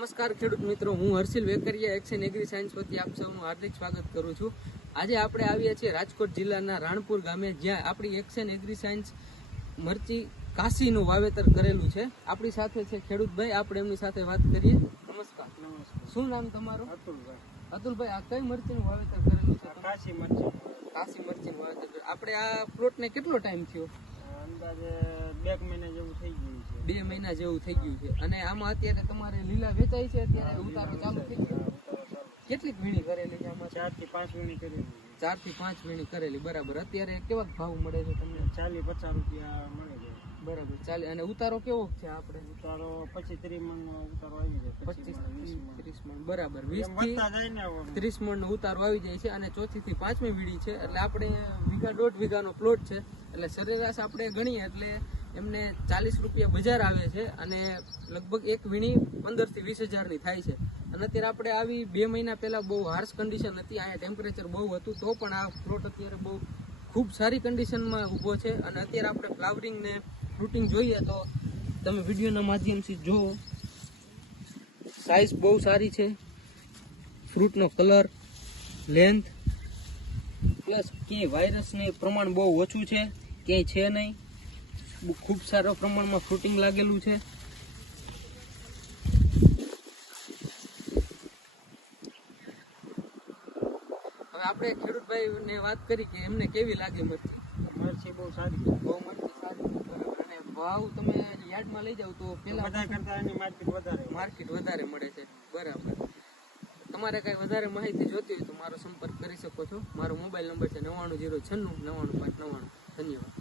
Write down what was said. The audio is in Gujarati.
નમસ્કાર ખેડૂત મિત્રો, હું Harshil Vekariya action agri science વતી આપ સૌનું હાર્દિક સ્વાગત કરું છું। આજે આપણે આવ્યા છીએ રાજકોટ જિલ્લાના રાણપુર ગામે, જ્યાં આપણી એક્શન એગ્રી સાયન્સ મરચી કાશીનું વાવેતર કરેલું છે। આપણી સાથે છે ખેડૂતભાઈ, આપણે એમની સાથે વાત કરીએ। નમસ્કાર। શું નામ તમારું? અતુલભાઈ, આ કઈ મરચીનું વાવેતર કરેલું છે? કાશી મરચી। કાશી મરચીનું વાવેતર। આપણે આ પ્લોટને કેટલો ટાઈમ થયો? અંદાજે 2 મહિના જેવું થઈ ગયું છે। 2 મહિના જેવું થઈ ગયું છે। અને આમાં અત્યારે તમારે લીલા વેચાય છે? અત્યારે ઉતારો ચાલુ થઈ ગયો? કેટલીક વીણી કરેલી છે આમાં? 4 થી 5 વીણી કરેલી। 4 થી 5 વીણી કરેલી, બરાબર। અત્યારે કેવા ભાવ મળે છે તમને? 40-50 રૂપિયા મળે છે, બરાબર, ચાલે। અને ઉતારો કેવો છે આપણે? ઉતારો 25-30 મણનો ઉતારો આવી જાય। 25-30 મણ, બરાબર। 20 થી 30 મણનો ઉતારો આવી જાય છે। અને ચોથી થી 5મી વીણી છે, એટલે આપણે વીઘા 1.5 વીઘાનો પ્લોટ છે, એટલે સરેરાશ આપણે ગણીએ એટલે એમને 40 રૂપિયા બજાર આવે છે, અને લગભગ એક વીણી 15 થી 20 હજારની થાય છે। અને અત્યારે આપણે આવી 2 મહિના પહેલા બહુ હાર્શ કન્ડિશન હતી, અહીંયા ટેમ્પરેચર બહુ હતું, તો પણ આ પ્લોટ અત્યારે બહુ ખૂબ સારી કન્ડિશનમાં ઊભો છે। અને અત્યારે આપણે ફ્લાવરિંગ ને ફ્રૂટિંગ જોઈએ તો તમે વિડીયોના માધ્યમથી જુઓ, સાઇઝ બહુ સારી છે, ફ્રૂટનો કલર, લેન્થ, પ્લસ ક્યાંય વાયરસનું પ્રમાણ બહુ ઓછું છે, ક્યાંય છે નહીં, ખૂબ સારા પ્રમાણમાં ફ્રૂટિંગ લાગેલું છે। હવે આપણે ખેડૂતભાઈને વાત કરી કે એમને કેવી લાગે મરચી? મરચી બહુ સારી, બહુ મરચી સારી, બરાબર। અને ભાવ તમે યાર્ડમાં લઈ જાવ તો પેલા બધા કરતા એની માર્કેટ વધારે મળે છે, બરાબર। તમારે કઈ વધારે માહિતી જોતી હોય તો મારો સંપર્ક કરી શકો છો। મારો મોબાઈલ નંબર છે 9906995599। ધન્યવાદ।